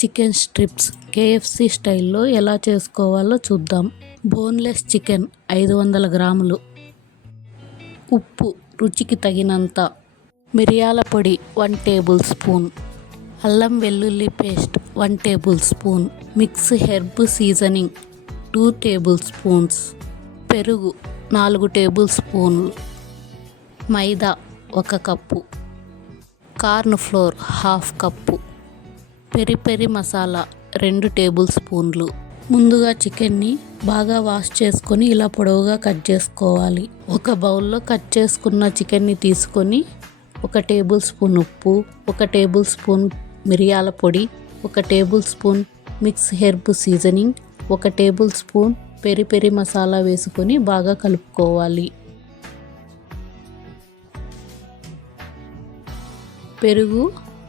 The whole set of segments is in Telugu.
చికెన్ స్ట్రిప్స్ కేఎఫ్సి స్టైల్లో ఎలా చేసుకోవాలో చూద్దాం. బోన్లెస్ చికెన్ 500 గ్రాములు, ఉప్పు రుచికి తగినంత, మిరియాల పొడి 1 టేబుల్ స్పూన్, అల్లం వెల్లుల్లి paste 1 tablespoon, mix herb seasoning 2 tablespoons, పెరుగు 4 టేబుల్ స్పూన్లు, maida 1 cup, corn flour 1/2 cup, peri peri masala 2 టేబుల్ స్పూన్లు. ముందుగా చికెన్ని బాగా వాష్ చేసుకొని ఇలా పొడవుగా కట్ చేసుకోవాలి. ఒక బౌల్లో కట్ చేసుకున్న చికెన్ని తీసుకొని 1 టేబుల్ స్పూన్ ఉప్పు, 1 టేబుల్ స్పూన్ మిరియాల పొడి, 1 tablespoon mix herb seasoning, 1 table spoon peri peri masala వేసుకొని బాగా కలుపుకోవాలి. పెరుగు,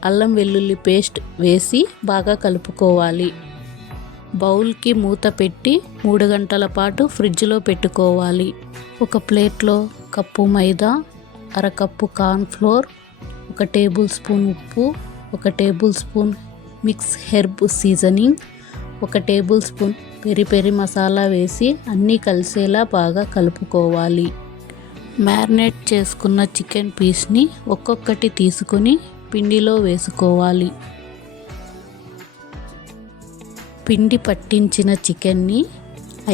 అల్లం వెల్లుల్లి పేస్ట్ వేసి బాగా కలుపుకోవాలి. బౌల్కి మూత పెట్టి 3 గంటల పాటు ఫ్రిడ్జ్లో పెట్టుకోవాలి. ఒక ప్లేట్లో కప్పు మైదా, 1/2 cup corn floor, 1 table spoon ఉప్పు, 1 tablespoon mix herb seasoning, 1 table spoon peri peri masala వేసి అన్నీ కలిసేలా బాగా కలుపుకోవాలి. మ్యారినేట్ చేసుకున్న చికెన్ పీస్ని ఒక్కొక్కటి తీసుకొని పిండిలో వేసుకోవాలి. పిండి పట్టించిన చికెన్ని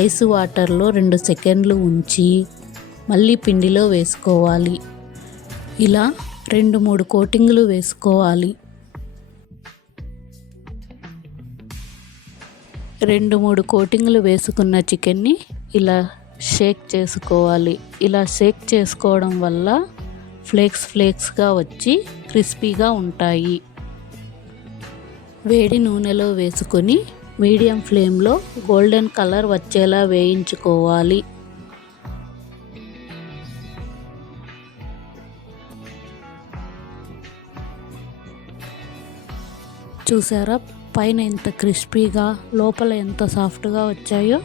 ఐస్ వాటర్లో 2 సెకండ్లు ఉంచి మళ్ళీ పిండిలో వేసుకోవాలి. ఇలా 2-3 కోటింగ్లు వేసుకోవాలి. 2-3 కోటింగ్లు వేసుకున్న చికెన్ని ఇలా షేక్ చేసుకోవాలి. ఇలా షేక్ చేసుకోవడం వల్ల ఫ్లేక్స్గా వచ్చి క్రిస్పీగా ఉంటాయి. వేడి నూనెలో వేసుకొని మీడియం ఫ్లేమ్లో గోల్డెన్ కలర్ వచ్చేలా వేయించుకోవాలి. చూసారా పైన ఎంత క్రిస్పీగా లోపల ఎంత సాఫ్ట్గా వచ్చాయో.